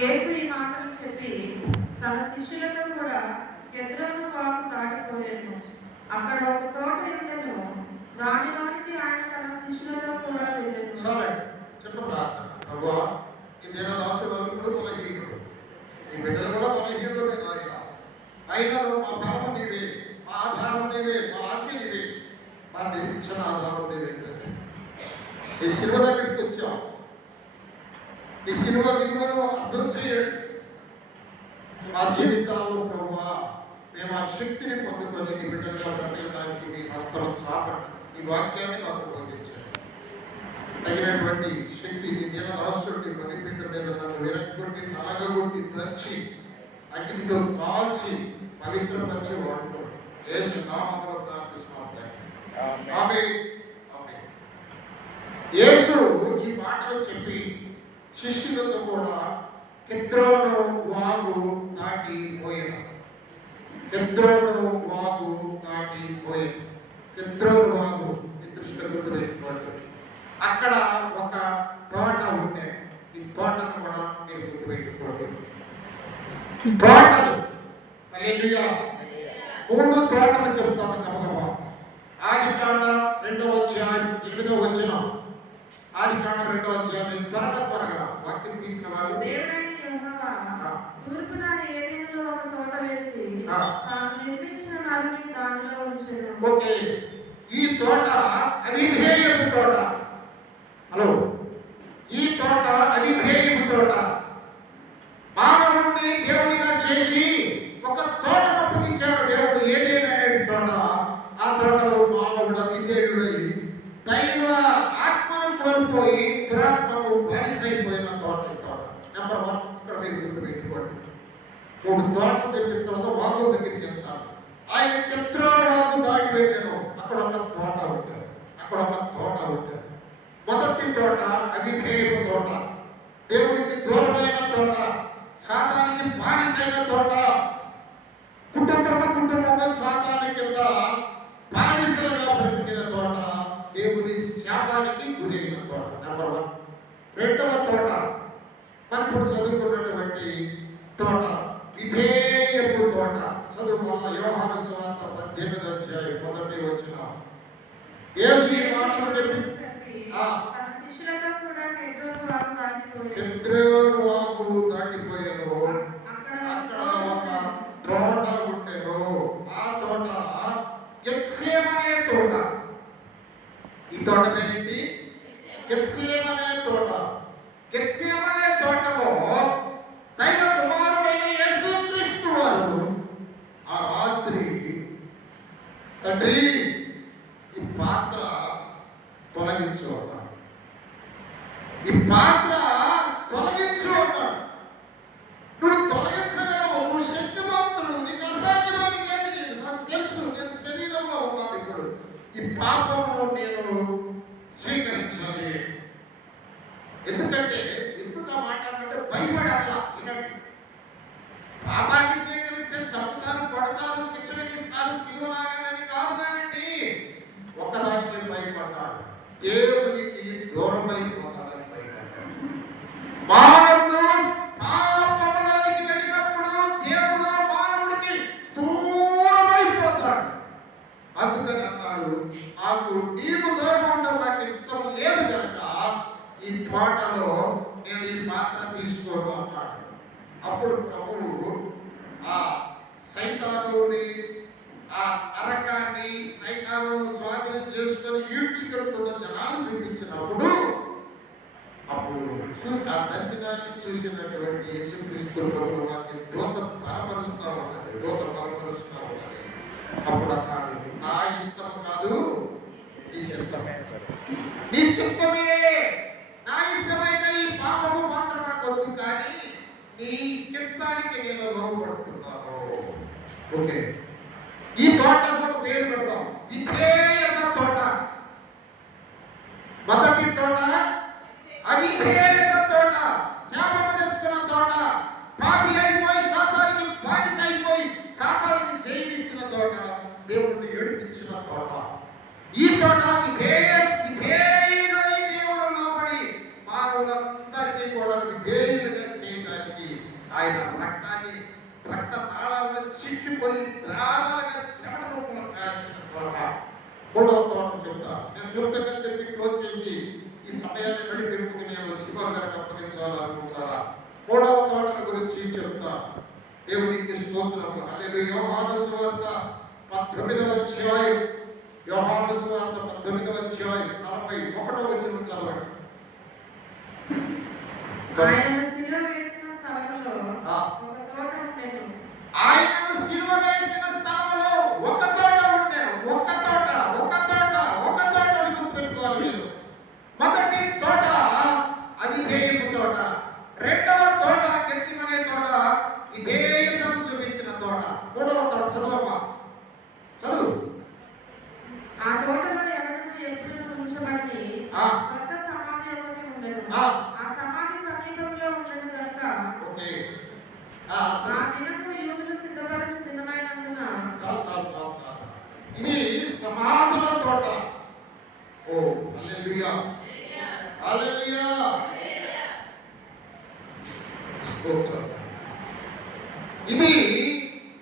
యేసు ఈ మాటలు చెప్పి తన శిష్యులతో కూడా కెద్రోను వాగు దాటిపోయాను. అక్కడ ఒక తోట ఉండెను, దానిలోనికి ఆయన తన శిష్యులతో కూడా వెళ్ళెను. చిన్న ప్రార్థన. ప్రభువా, ఈ దినదాసులు కూడా బలహీనుడు, ఈ బిడ్డలు కూడా బలహీనుడు నాయన. అయినను మా బలము నీవే, మా ఆధారం నీవే, మా ఆశ నీవే, మా నిరీక్షణ ఆధారం నీవే. ఈ శిలువ దగ్గరికి వచ్చాం. ఈ శిలువ విలువను అర్థం చేయండి మా జీవితాల్లో. ప్రభువా, మేము ఆ శక్తిని పొందుకొని నీ బిడ్డలుగా బ్రతకడానికి నీ హస్తం చాపండి. ఈ వాక్యాన్ని మాకు బోధించండి. తగినటువంటి శక్తి నీ దీనదాసుడిని బలిపీఠ మీద నన్ను విరగొట్టి నలగొట్టి దంచి అగ్నితో కాల్చి పవిత్రపరిచి వాడుకోండి. యేసు నామములో ప్రార్థిస్తున్నాం. ఆమేన్. ఆమేన్. యేసు ఈ మాటలు చెప్పి శిష్యులతో కూడా కెద్రోను వాగు దాటిపోయాను. కెద్రోను వాగు దాటిపోయాను. కెద్రోను వాగు ఈ దృష్టిలో గుర్తుపెట్టుకోండి. అక్కడ ఒక తోట ఉండే. ఈ తోటను కూడా మీరు గుర్తుపెట్టుకోండి. తోటలు హల్లెలూయా. 3 తోటలు చెప్తాను గబగబా. ఆదికాండం 2వ అధ్యాయం 8వ వచనం. ఆదికాండం 2వ అధ్యాయం త్వరగా వాక్యం తీసిన వాళ్ళు. దేవుడైన యెహోవా తూర్పున ఏదెనులో ఒక తోట వేసి తాను నిర్మించిన నరుని దానిలో ఉంచెను. ఓకే, ఈ తోట అవిధేయపు తోట. హలో, ఈ తోట అవిధేయపు తోట. మానవుడిని దేవునిగా చేసి ఒక తోటను అప్పగించాడు దేవుడు, ఏదైనా తోట. ఆ తోటలో మానవుడు అవిధేయుడై దైవ ఆత్మను కోల్పోయి దురాత్మకు బానిసైపోయిన తోట ఈ తోట. నెంబర్ 1 ఇక్కడ మీరు గుర్తుపెట్టుకోండి. 3 తోటలు చెప్పిన తర్వాత వాగు దగ్గరికి వెళ్తాను. ఆయన కెద్రోను వాగు దాటి వెళ్ళాను. అక్కడ ఒక తోట ఉంటాడు. అక్కడ ఒక తోట ఉంటాడు. మొదటి తోట అవిధేయపు తోట, దేవుడికి దూరమైన తోట, సాతానికి బానిసైన తోట. కుటుంబము సాతాని కింద బానిసలుగా బ్రతికిన తోట, దేవుని శాపానికి గురైన తోట. నెంబర్ 1. రెండవ తోట మనం ఇప్పుడు చదువుకున్నటువంటి తోట విధేయపు తోట. చదువు వల్ల యోహాను సువార్త 18వ అధ్యాయం 1వ వచనం. యేసు ఈ మాటలు చెప్పి తన శిష్యులతో కూడా కెద్రోను వాగు దాటిపోయాను. అక్కడ ఒక తోట ఉండెను. ఆ తోట గెత్సేమనే తోట. ఈ తోట ఏంటి? గెత్సేమనే తోట. గెత్సేమనే తోటలో దైవ కుమారుడైన యేసుక్రీస్తు వారు ఆ రాత్రి, తండ్రి ఈ పాత్ర తొలగించు అన్నాడు. ఈ పాత్ర తొలగించు అన్నాడు. నువ్వు తొలగించగలవు, నువ్వు శక్తివంతుడు, నీకు అసాధ్యమైన ఏది నాకు తెలుసు. నేను శరీరంలో ఉన్నాను. ఇప్పుడు ఈ పాపమును నేను స్వీకరించాలి. ఎందుకంటే ఎందుకు ఆ మాట అంటే భయపడాలా. వినండి, పాపాన్ని స్వీకరిస్తే చంపుతారు, కొడతారు, శిక్ష విధిస్తారు, శిలువలాగానని కాదు. కానండి, ఒక్కదానికి భయపడ్డాడు, దేవునికి దూరమైపోతాడని భయపడ్డాడు. మానవుడు పాపంలోనికి వెళ్ళినప్పుడు దేవుడు మానవుడికి దూరమైపోతాడు. అందుకని అన్నాడు, నాకు నీకు దూరం ఉండడం నాకు ఇష్టం లేదు కనుక ఈ తోటలో నేను ఈ పాత్ర తీసుకోను అన్నాడు. అప్పుడు ప్రభువు ఆ సైతానుని, ఆ నరకాన్ని సైతాను స్వాధీనం చేసుకొని ఈడ్చుకెళ్తున్న జనాలు చూపించినప్పుడు, అప్పుడు ఆ దర్శనాన్ని చూసినటువంటి యేసుక్రీస్తు ప్రభువు వారిని దూత బలపరుస్తా ఉన్నది. అప్పుడు అన్నాడు, నా ఇష్టం కాదు, నీ చిత్తమే. నీ చిత్తమే. నా ఇష్టమైన ఈ పాపము మాత్రం నాకు వద్దు, కానీ నీ చిత్తానికి నేను లోబడుతున్నాను. ఓకే, ఈ తోటకు ఒక పేరు పెడదాం, విధేయత తోట. మొదటి తోట అవిధేయత తోట, శాపము తెచ్చుకున్న తోట, పాపి అయిపోయి సాతానికి బానిస అయిపోయి సాతానికి జయించిన తోట, దేవుడిని ఏడిపించిన తోట. ఈ తోట విధేయులై దేవుడు లోబడి మానవులందరినీ కూడా విధేయులుగా చేయడానికి ఆయన రక్త నాళాలను చిక్కిపోయి ధారాలుగా చెమట రూపంలో కాల్చిన తోట. మూడవ తోట చెప్తా. నేను క్లుప్తంగా చెప్పి క్లోజ్ చేసి ఈ సమయాన్ని నడిపింపుకు నేను శ్రీమన్ గారికి అప్పగించాలనుకుంటారా. మూడవ తోటల గురించి చెప్తా. దేవునికి స్తోత్రము. హల్లెలూయా. యోహాను సువార్త 18వ అధ్యాయం, యోహాను సువార్త 18వ అధ్యాయం 41వ వచనం చదవండి. ఆయనను సిలువ వేసిన స్థలములో ఒక తోట ఉండెను. ఆయనను సిలువ వేసిన స్థలంలో ఒక తోట ఉండేను. ఒక తోట గుర్తుపెట్టుకోవాలి మీరు. మొదటి తోట అవిధేయపు తోట, రెండవ తోట గెత్సేమనే తోట, విధేయతను చూపించిన తోట. మూడవ తోట చదవమ్మా, చదువు. ఆ తోటలో ఎవడను ఎప్పుడూ ఉంచబడని కొత్త సమాధి ఒకటి ఉండెను. ఆ సమాధి సమీపంలో ఉండెను కనుక ఆ దినము యూదులు సిద్ధపరచు దినమైనందున చాలు. ఇది సమాధుల తోట. ఓ హల్లెలూయా, హల్లెలూయా, స్తోత్రం. ఇది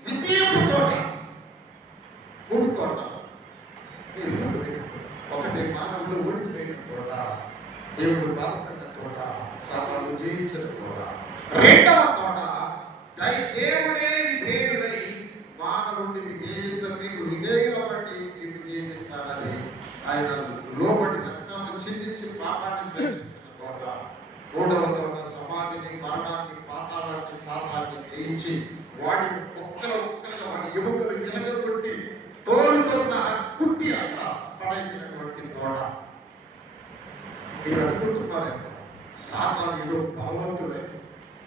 విజయపు తోట, మూడు తోట. మీరు ముందు పెట్టుకోండి. ఒకటి మానవులు ఓడిపోయిన తోట, దేవుడు బాధపడ్డ తోట, సాతాను జయించిన తోట. రెండవ తోట దేవుడే విధేయుడై మానవుడిని విధేయత మీకు విధేయులబట్టి మీకు జీవిస్తానని ఆయన లోబడి రక్తాన్ని చిందించి పాపాన్ని స్వీకరించిన తోట. మూడవ తోట సమాధిని, మరణాన్ని, పాతాళాన్ని, శాపాన్ని జయించి వాడిని ఒక్కలుగా వాడి ఎముకలు ఎనగొట్టి తోలుతో సహా కుట్టి అక్కడ పడేసినటువంటి తోట. మీరు అనుకుంటున్నారేమో సాతాను ఏదో బలవంతుడని.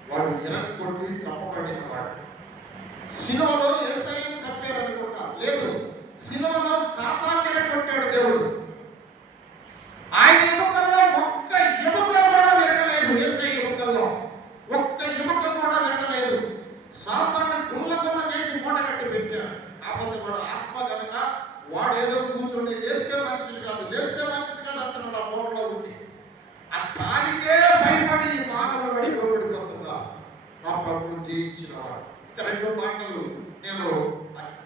వాడు ఎనగొట్టి చంపబడిన వాడు. సిలువలో యేసయ్యను చంపారనుకుంటా, లేదు, సిలువలో సాతాన్ని ఎనగొట్టాడు దేవుడు. ఆయన ఎముకల్లో ఒక్క ఎముక కూడా విరగలేదు. యేసయ్య ఎముకల్లో ఒక్క ఎముక కూడా విరగలేదు. సాతాన్ని గుల్ల చేసి మూట కట్టి పెట్టాడు. కాకపోతే వాడు ఆత్మ కనుక వాడేదో కూర్చొని లేస్తే మనిషిని కాదు అంటున్నాడు ఆ మూటలో ఉంది. ఆ దానికే భయపడి మానవుడు వాడి లోబడిపోతుందా. నా ప్రభువు జయించిన వాడు. ఇక రెండు మాటలు నేను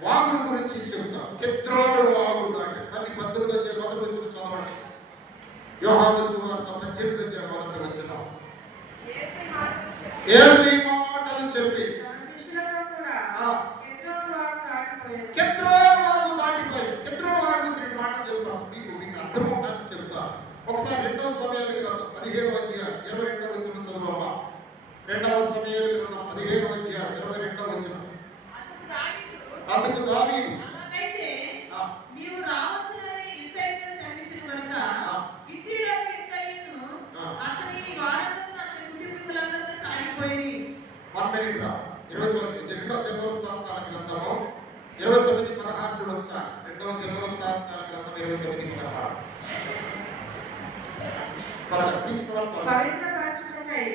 వాగుల గురించి చెప్తాను. కెద్రోను వాగు దాటి మళ్ళీ 19వ అధ్యాయం 1వ వచనం చదవండి. యోహాను సువార్త 18వ అధ్యాయం 1వ వచనం. యేసు ఈ మాటలు చెప్పి కెద్రోను వాగు దాటిపోయి, కెద్రోను వాగు గురించి రెండు మాటలు చెప్తాను. మీకు అర్థమవుతానని చెప్తా. ఒకసారి 2వ సమయాల గ్రంథం 15వ అధ్యాయం 22వ వచనం చదవమ్మా. 2వ సమయాల గ్రంథం 15వ అధ్యాయం 22వ వచనం. అందుకు దావీదు నీవు రావచ్చునని ఇత్తయితో శ్రమించిన కనుక ఇత్తిలోని ఇత్తయిను అతని వారందరూ అతని కుటుంబీకులందరితో సాగిపోయి. 22వ దినవృత్తాంతాల గ్రంథము 29:16 చూడండి ఒకసారి. 2వ దినవృత్తాంతాల గ్రంథం 29:16. పవిత్రపరచుటకై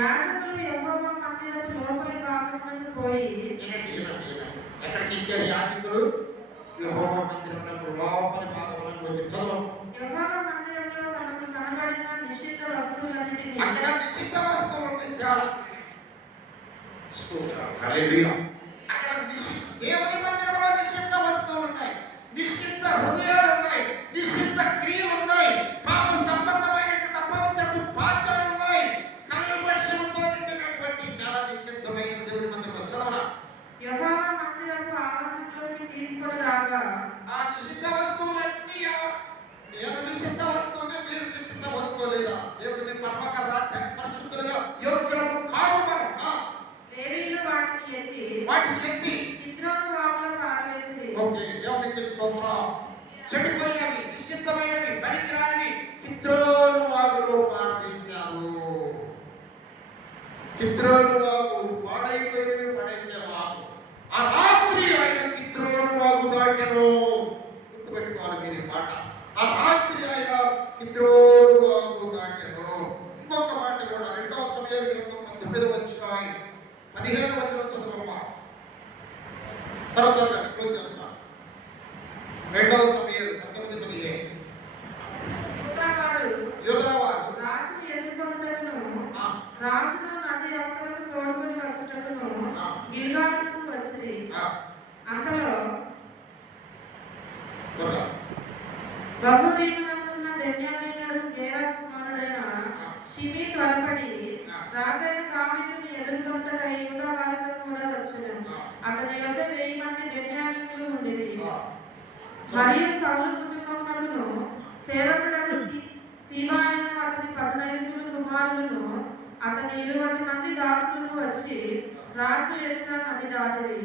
యాజకులు యెహోవా మందిరపు లోపలి భాగమునకు పోయి. ఎక్కడికి ఇచ్చారు యాజకులు? యెహోవా మందిరమునకు లోపలి భాగమునకు వచ్చి చదువు. యెహోవా మందిరంలో తమకు కనబడిన నిషిద్ధ వస్తువులన్నిటినీ, అక్కడ నిషిద్ధ వస్తువులు ఉంటాయి చాలా. స్తోత్రం, హల్లెలూయా. అక్కడ దేవుని మందిరంలో నిషిద్ధ వస్తువులు ఉంటాయి, నిషిద్ధ హృదయాలు ఉంటాయి, నిషిద్ధ క్రియలు ఉన్నాయి, పాప సంబంధమైనటువంటి అపవిత్రపు పాత్రలు ఉన్నాయి, కల్మషముతో నిండినటువంటి చాలా నిషిద్ధమైన దేవుని మందిరంలో చదవరా. యెహోవా మందిరపు ఆవరణలోకి తీసుకొని రాగా ఆ నిషిద్ధ వస్తువులన్నీ నేను నిషిద్ధ వస్తువునే, మీరు నిషిద్ధ వస్తువు లేదా? దేవుని పరమక రాజ్యానికి పరిశుద్ధులుగా యోగ్యులకు కాదు మనం. లేవీయులు వాటిని ఎత్తి కిద్రోను వాగులో పారవేసి. ఓకే, దేవునికి స్తోత్రం. చెడిపోయినవి, నిషిద్ధమైనవి, పనికిరానివి కిద్రోను వాగులో పారవేశారు. కిద్రోను వాగు పాడైపోయినవి పడేసే వాగు. ఆ రాత్రి ఆయన కిద్రోను వాగు దాటెను. గుర్తుపెట్టుకోవాలి మీరు ఈ మాట. ఆ రాత్రి ఆయన కిద్రోను వాగు దాటెను. ఇంకొక మాట కూడా 2వ సమయాల గ్రంథం 19వ అధ్యాయం 15వ వచనం చదవమ్మా. త్వరగా క్లోజ్ చేస్తున్నా. 2వ సమయాలు 19:15. యూదావాడు యూదావాడు రాజును ఎదుర్కొనుటకును రాజును నది అవతల వచ్చుటకును ఆ. గిల్గాలుకు వచ్చింది. ఆ, అంతలో త్వరగా. బహురీనునకున్న బెన్యామీనుడు గేరా కుమారుడైన ఆ. షిమీ త్వరపడి ఆ. రాజైన దావీదును ఎదుర్కొంటకై యూదా వారితో కూడా వచ్చెను. ఆ. అతని యొద్ద 1000 మంది బెన్యామీనులు ఉండిరి. ఆ. మరియు సౌలు కుటుంబమునకును సేవకుడగు సీబాయను అతని 15 కుమారులను అతని 20 మంది దాసులను వచ్చి రాజు ఎదుట నది దాటిరి.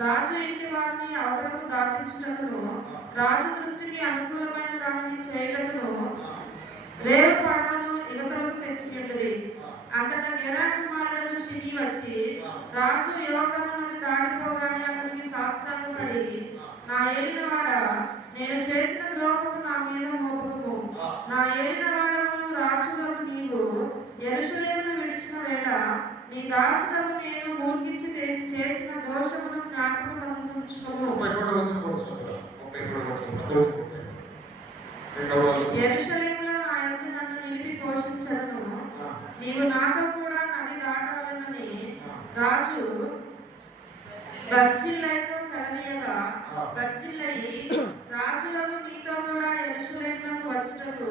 రాజు ఇంటి వారిని అవతలకు దాటించుటకును రాజు దృష్టికి అనుకూలమైన దానిని చేయటకును రేవు పడవను ఇవతలకు తెచ్చియుండిరి. అంతటా గెరా కుమారుడు షిమీ వచ్చి రాజు యోర్దాను నది దాటిపోగానే అతనికి సాష్టాంగపడి, నా ఏలినవాడా, నేను చేసిన ద్రోహము నా మీద మోపకుము. నా ఏలినవాడను రాజులకు నీవు యెరూషలేమును విడిచిన వేళ నీ దాసులకు నేను మూర్ఖించి చేసిన దోషమును జ్ఞాపకముంచుకొను. 33వ వచనం కూడా చదువురా. 33వ వచనం, 19, 30. రెండవ రోజు. యెరూషలేములో నా యొద్ద నన్ను నిలిపి పోషించదను. నీవు నాతో కూడా నది దాటవలెనని రాజు బర్జిల్లైతో సెలవీయగా, బర్జిల్లయి రాజులకు నీతో కూడా యెరూషలేమునకు వచ్చుటకు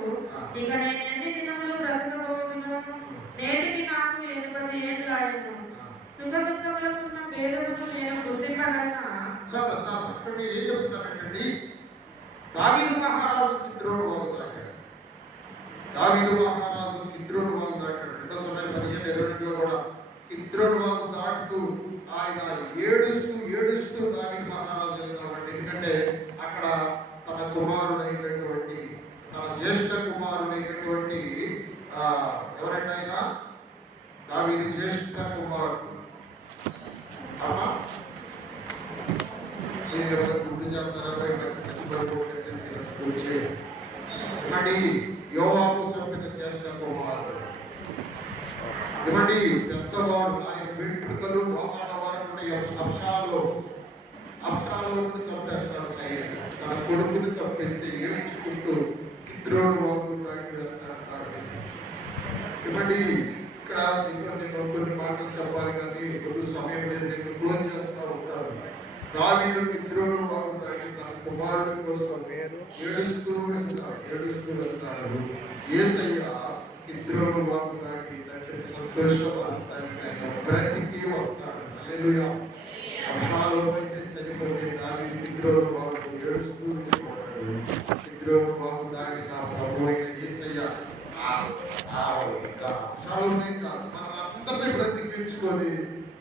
ఇక నేను ఎన్ని దినములు బ్రతకబోదును? నేటికి నాకు 80 ఏళ్ళు ఆయను. సుఖ దుఃఖములకున్న భేదమును నేను గుర్తింపగలనా? చాలు చాలు. ఇక్కడ మీరు ఏం చెప్తున్నారంటే దావీదు మహారాజు కిద్రోను వాగు దాటాడు. దావీదు మహారాజు కిద్రోను వాగు దాటాడు. 2 సమయాలు 15:22 కూడా కిద్రోను వాగు దాటుతూ ఆయన ఏడుస్తూ దావీదు మహారాజు వెళ్తామండి. ఎందుకంటే అక్కడ తన కుమారుడైనటువంటి, తన జ్యేష్ఠ కుమారుడైనటువంటి ఎవరంటే ఆయన దావీదు జ్యేష్ఠ కుమారుడు అమ్మ నేను ఎవరైనా గుర్తు చేస్తారా? వచ్చే ఇవ్వండి, యోవాబు చంపిన జ్యేష్ఠ కుమారుడు. ఇవ్వండి, పెద్దవాడు, ఆయన వెంట్రుకలు మోకాళ్ళ వరకు ఉండే అబ్షాలోముని చంపేస్తాడు సైనికుడు. తన కొడుకుని చంపేస్తే ఏడ్చుకుంటూ కిద్రోను వాగు దాటి వెళ్తాడు దావీదు. ఇవ్వండి, ఇక్కడ కొన్ని మాటలు చెప్పాలి కానీ కొద్ది సమయం లేదు, నేను క్లోజ్ చేస్తూ ఉంటాను. దావీదు కిద్రోను వాగు దాటి తన కుమారుడి కోసం ఏడుస్తూ వెళ్తాడు. యేసయ్య కిద్రోను వాగు దాటి తండ్రిని సంతోషపరుస్తానికి ఆయన బ్రతికి వస్తాడు. హల్లెలూయా. అబ్షాలోము అయితే చనిపోతే దావీదు కిద్రోను వాగు ఏడుస్తూ వెళ్ళిపోతాడు. కిద్రోను వాగు దాటి నా ప్రభు అయిన యేసయ్య అబ్షాలోమునే కాదు, మనం అందరినీ బ్రతికించుకొని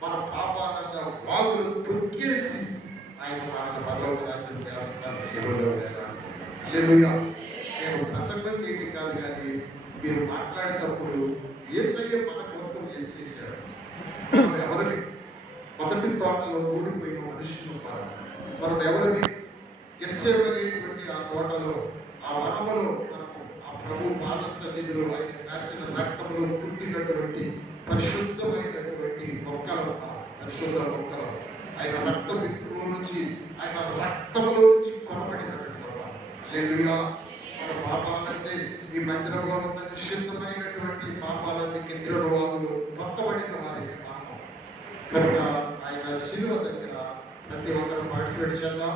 మన పాపాలంతా వాగులు తొక్కేసి ఆయన మనల్ని పరలోక రాజ్యం చేస్తాను శివుడు. హల్లెలూయా. నేను ప్రసంగం చేయటం కాదు కానీ మీరు మాట్లాడేటప్పుడు యేసయ్య మన కోసం ఏం చేశాడు? మనం ఎవరిని మొదటి తోటలో ఊడిపోయిన మనుషులు మనం ఎవరిని ఎచ్చేవనేటువంటి ఆ తోటలో, ఆ వనములో మనము ఆ ప్రభు పాద సన్నిధిలో ఆయన కాచిన రక్తంలో పుట్టినటువంటి పరిశుద్ధమైనటువంటి మొక్కలు, పరిశుద్ధ మొక్కలు, ఆయన రక్త విత్తులో నుంచి, ఆయన రక్తంలో నుంచి కొనబడినటువంటి హల్లెలూయా. మన పాపాలన్నీ ఈ మందిరంలో ఉన్న నిషిద్ధమైనటువంటి పాపాలన్నీ కిద్రోను వాగులో పొక్కబడిన వారిని మనము కనుక ఆయన శిలువ దగ్గర ప్రతి ఒక్కరు పార్టిసిపేట్ చేద్దాం.